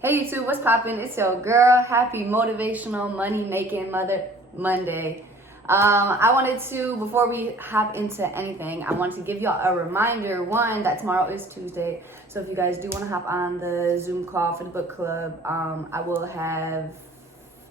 Hey YouTube, what's poppin'? It's your girl. Happy Motivational Money Making Monday. I wanted to, before we hop into anything, I want to give y'all a reminder, one, that tomorrow is Tuesday. So if you guys do want to hop on the Zoom call for the book club, I will have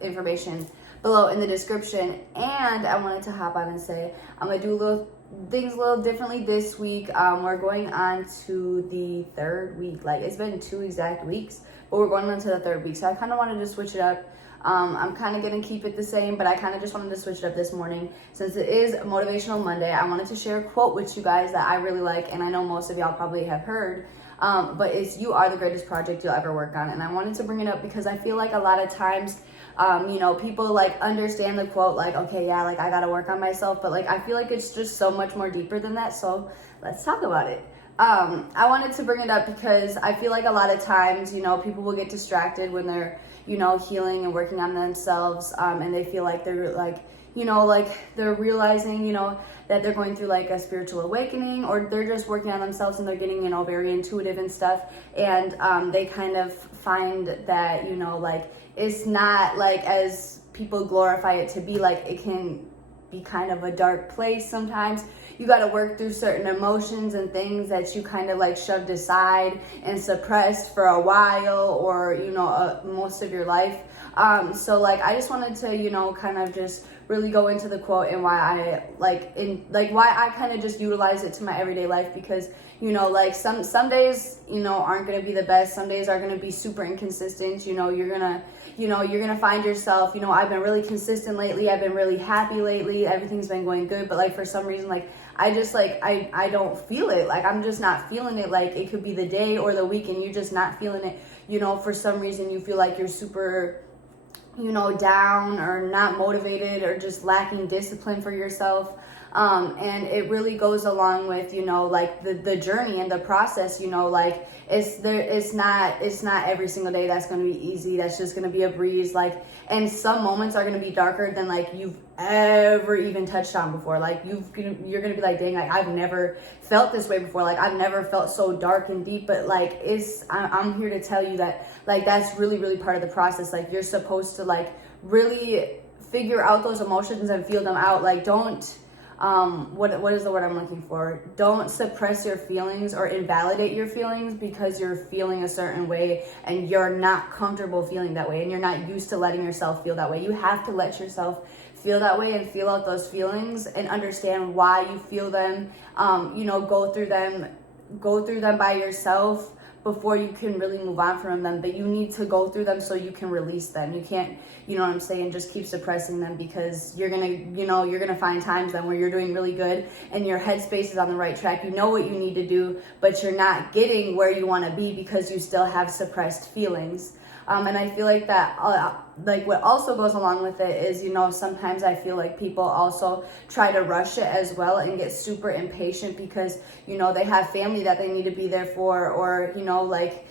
information below in the description. And I wanted to hop on and say, I'm going to do things a little differently this week. We're going on to the third week. Like, it's been 2 exact weeks, but we're going on to the third week. So I kind of wanted to switch it up. I'm kind of going to keep it the same, but I kind of just wanted to switch it up this morning. Since it is Motivational Monday, I wanted to share a quote with you guys that I really like, and I know most of y'all probably have heard, but it's, "You are the greatest project you'll ever work on." And I wanted to bring it up because I feel like a lot of times, people like understand the quote, like, okay, yeah, like I got to work on myself, but like I feel like it's just so much more deeper than that. So let's talk about it. I wanted to bring it up because I feel like a lot of times, people will get distracted when they're, healing and working on themselves, and they feel like they're like, they're realizing, that they're going through like a spiritual awakening, or they're just working on themselves and they're getting, very intuitive and stuff. And they kind of find that, like it's not like as people glorify it to be. Like, it can be kind of a dark place sometimes. You got to work through certain emotions and things that you kind of like shoved aside and suppressed for a while, or most of your life. So like I just wanted to kind of just really go into the quote and why I kind of just utilize it to my everyday life, because like some days aren't going to be the best. Some days are going to be super inconsistent. You're gonna find yourself, I've been really consistent lately, I've been really happy lately, everything's been going good, but like for some reason, like I just like I don't feel it. Like I'm just not feeling it. Like it could be the day or the week and you're just not feeling it. For some reason you feel like you're super down, or not motivated, or just lacking discipline for yourself. And it really goes along with, like the journey and the process, like it's not every single day that's going to be easy. That's just going to be a breeze. Like, and some moments are going to be darker than like you've ever even touched on before. Like you're going to be like, dang, like I've never felt this way before. Like I've never felt so dark and deep, but like I'm here to tell you that like that's really, really part of the process. Like you're supposed to like really figure out those emotions and feel them out. Like don't what is the word I'm looking for? Don't suppress your feelings or invalidate your feelings because you're feeling a certain way and you're not comfortable feeling that way and you're not used to letting yourself feel that way. You have to let yourself feel that way and feel out those feelings and understand why you feel them. Go through them by yourself before you can really move on from them. But you need to go through them so you can release them. You can't, just keep suppressing them, because you're gonna find times then where you're doing really good and your headspace is on the right track. You know what you need to do, but you're not getting where you want to be because you still have suppressed feelings. And I feel like that, like what also goes along with it is, sometimes I feel like people also try to rush it as well and get super impatient because, they have family that they need to be there for, or, like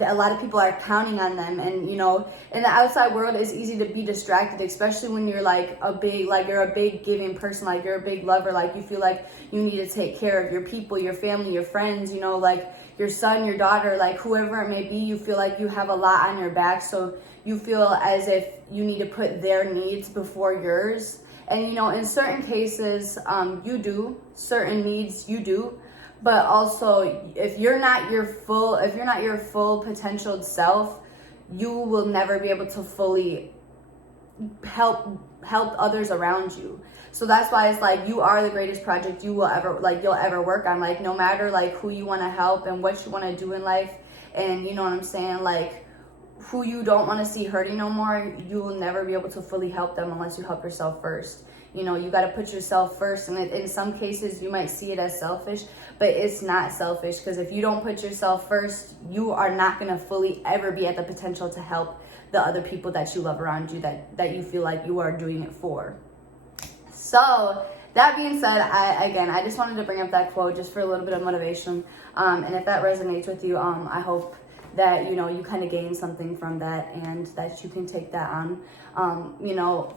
a lot of people are counting on them. And, in the outside world, it's easy to be distracted, especially when you're you're a big giving person, like you're a big lover, like you feel like you need to take care of your people, your family, your friends, like your son, your daughter, like whoever it may be. You feel like you have a lot on your back, so you feel as if you need to put their needs before yours. And in certain cases, you do, certain needs you do, but also if you're not your full potentialed self, you will never be able to fully help others around you. So that's why it's like you are the greatest project you'll ever work on. Like no matter like who you want to help and what you want to do in life, and you know what I'm saying, like who you don't want to see hurting no more, you will never be able to fully help them unless you help yourself first. You got to put yourself first. And in some cases you might see it as selfish, but it's not selfish, because if you don't put yourself first, you are not going to fully ever be at the potential to help the other people that you love around you, that you feel like you are doing it for. So that being said, I just wanted to bring up that quote just for a little bit of motivation. And if that resonates with you, I hope that, you kind of gain something from that, and that you can take that on,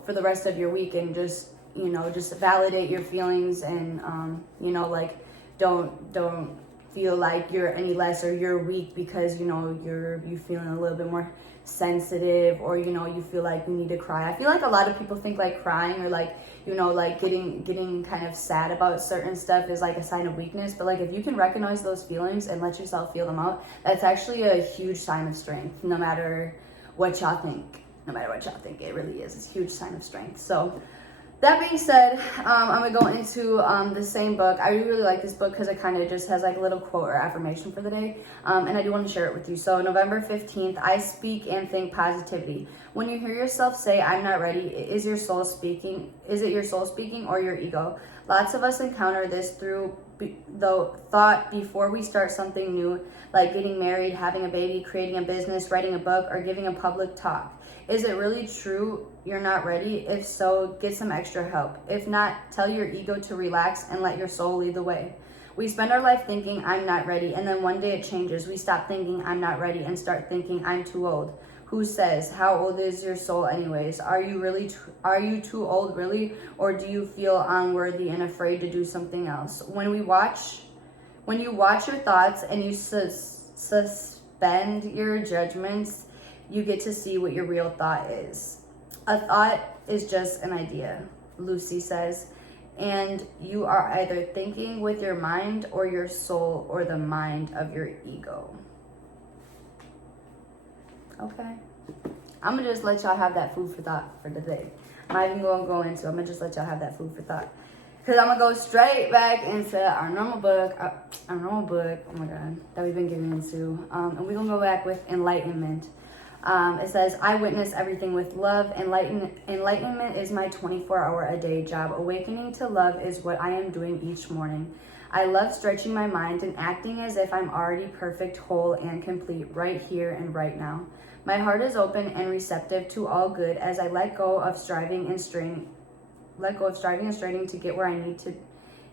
for the rest of your week, and just validate your feelings, and, don't feel like you're any less or you're weak because, you know, you're feeling a little bit more sensitive, or, you know, you feel like you need to cry. I feel like a lot of people think like crying or like, you know, like getting kind of sad about certain stuff is like a sign of weakness. But like, if you can recognize those feelings and let yourself feel them out, that's actually a huge sign of strength. No matter what y'all think, it really is. It's a huge sign of strength. So that being said, I'm gonna go into the same book. I really like this book because it kind of just has like a little quote or affirmation for the day, and I do want to share it with you. So November 15th, I speak and think positivity. When you hear yourself say, I'm not ready, is your soul speaking? Is it your soul speaking or your ego? Lots of us encounter this through the thought before we start something new, like getting married, having a baby, creating a business, writing a book, or giving a public talk. Is it really true you're not ready? If so, get some extra help. If not, tell your ego to relax and let your soul lead the way. We spend our life thinking, I'm not ready, and then one day it changes. We stop thinking, I'm not ready, and start thinking, I'm too old. Who says? How old is your soul anyways? Are you too old really? Or do you feel unworthy and afraid to do something else? When you watch your thoughts and you suspend your judgments, you get to see what your real thought is. A thought is just an idea, Lucy says, and you are either thinking with your mind or your soul or the mind of your ego. Okay. I'm going to just let y'all have that food for thought for the day. I'm not even going to go into it. I'm going to just let y'all have that food for thought. Because I'm going to go straight back into our normal book, oh my God, that we've been getting into. And we're going to go back with Enlightenment. It says, I witness everything with love. Enlightenment is my 24-hour-a-day job. Awakening to love is what I am doing each morning. I love stretching my mind and acting as if I'm already perfect, whole, and complete right here and right now. My heart is open and receptive to all good as I let go of striving and straining to get where I need to.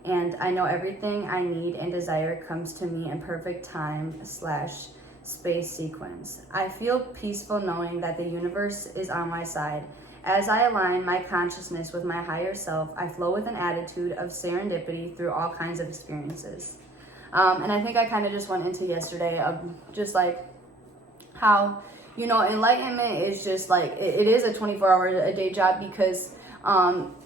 And I know everything I need and desire comes to me in perfect time/space sequence. I feel peaceful knowing that the universe is on my side. As I align my consciousness with my higher self, I flow with an attitude of serendipity through all kinds of experiences. And I think I kind of just went into yesterday of just like how, you know, enlightenment is just like, it is a 24-hour-a-day job because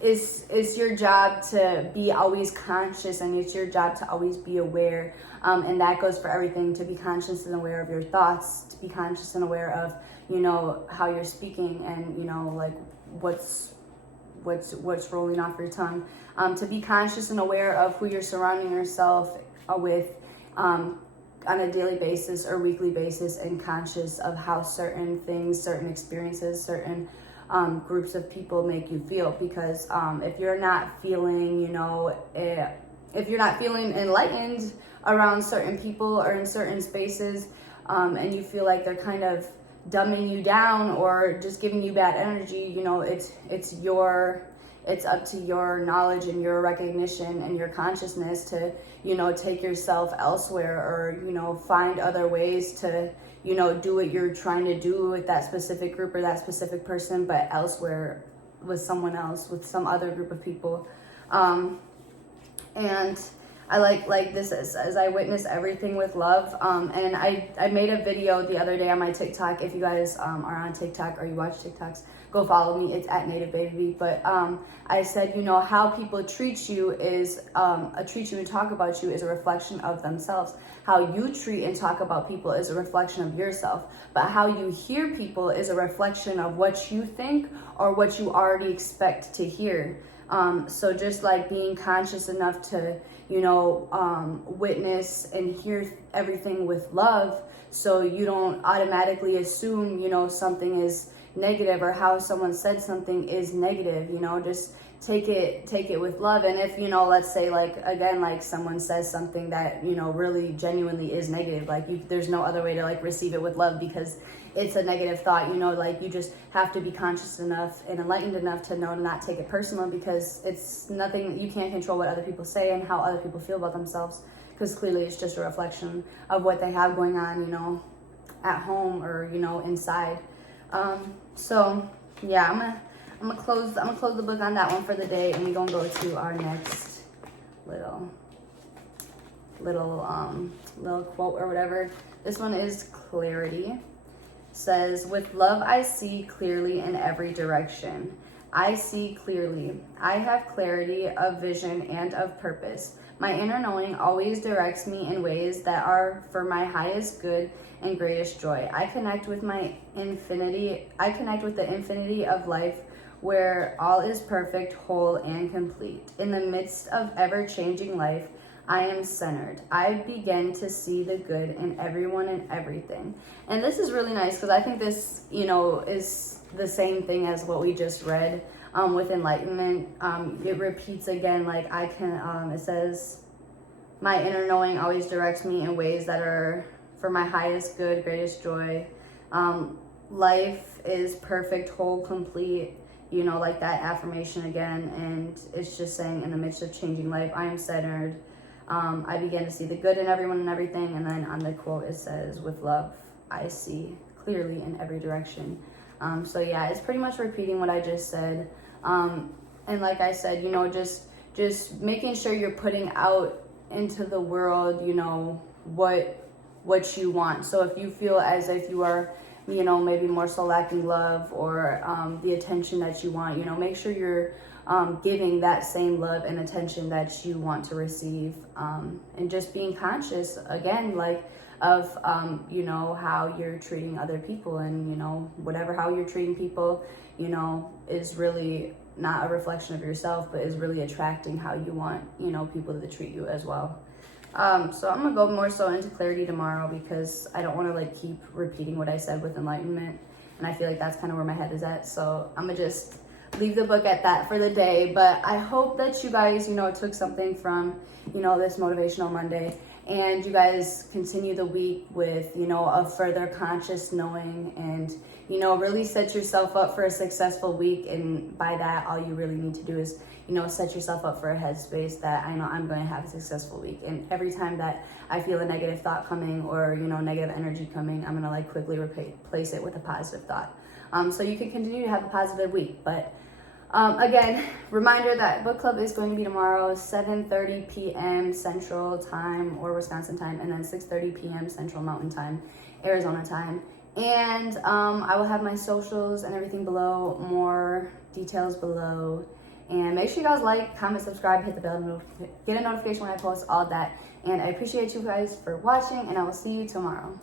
it's your job to be always conscious, and it's your job to always be aware. And that goes for everything, to be conscious and aware of your thoughts, to be conscious and aware of, you know, how you're speaking and, you know, like what's rolling off your tongue. To be conscious and aware of who you're surrounding yourself with on a daily basis or weekly basis, and conscious of how certain things, certain experiences, certain groups of people make you feel. Because if you're not feeling, you know, if you're not feeling enlightened around certain people or in certain spaces, and you feel like they're kind of dumbing you down or just giving you bad energy, you know, it's up to your knowledge and your recognition and your consciousness to, you know, take yourself elsewhere, or, you know, find other ways to, you know, do what you're trying to do with that specific group or that specific person, but elsewhere with someone else, with some other group of people. And I like this as I witness everything with love. And I made a video the other day on my TikTok. If you guys are on TikTok or you watch TikToks, go follow me. It's at Native Baby. But I said, you know, how people treat you and talk about you is a reflection of themselves. How you treat and talk about people is a reflection of yourself. But how you hear people is a reflection of what you think or what you already expect to hear. So just like being conscious enough to, you know, witness and hear everything with love, so you don't automatically assume, you know, something is negative or how someone said something is negative. You know, just take it with love. And if, you know, let's say like, again, like someone says something that, you know, really genuinely is negative, like there's no other way to like receive it with love because it's a negative thought, you know, like you just have to be conscious enough and enlightened enough to know to not take it personal, because it's nothing, you can't control what other people say and how other people feel about themselves, because clearly it's just a reflection of what they have going on, you know, at home or, you know, inside. So yeah, I'm gonna close the book on that one for the day, and we're gonna go to our next little little quote or whatever. This one is clarity. Says, with love I see clearly in every direction. I see clearly. I have clarity of vision and of purpose. My inner knowing always directs me in ways that are for my highest good and greatest joy. I connect with the infinity of life where all is perfect, whole, and complete. In the midst of ever-changing life, I am centered. I begin to see the good in everyone and everything. And this is really nice because I think this, is the same thing as what we just read with Enlightenment. It repeats again, like it says, my inner knowing always directs me in ways that are for my highest good, greatest joy. Life is perfect, whole, complete, like that affirmation again. And it's just saying, in the midst of changing life, I am centered. I begin to see the good in everyone and everything. And then on the quote, it says, with love, I see clearly in every direction. So yeah, it's pretty much repeating what I just said. And like I said, just making sure you're putting out into the world, what you want. So if you feel as if you are, maybe more so lacking love or the attention that you want, make sure you're giving that same love and attention that you want to receive, and just being conscious again, of how you're treating other people, and how you're treating people is really not a reflection of yourself, but is really attracting how you want people to treat you as well. So I'm gonna go more so into clarity tomorrow because I don't want to keep repeating what I said with Enlightenment, and I feel like that's kind of where my head is at. So I'm gonna just leave the book at that for the day. But I hope that you guys took something from this Motivational Monday, and you guys continue the week with a further conscious knowing, and really set yourself up for a successful week. And by that, all you really need to do is set yourself up for a headspace that I know I'm going to have a successful week. And every time that I feel a negative thought coming or negative energy coming, I'm going to quickly replace it with a positive thought, so you can continue to have a positive week. But again, reminder that book club is going to be tomorrow, 7:30 p.m. Central Time or Wisconsin time, and then 6:30 p.m. Central Mountain Time, Arizona time. And I will have my socials and everything below, more details below. And make sure you guys like, comment, subscribe, hit the bell, get a notification when I post, all that. And I appreciate you guys for watching, and I will see you tomorrow.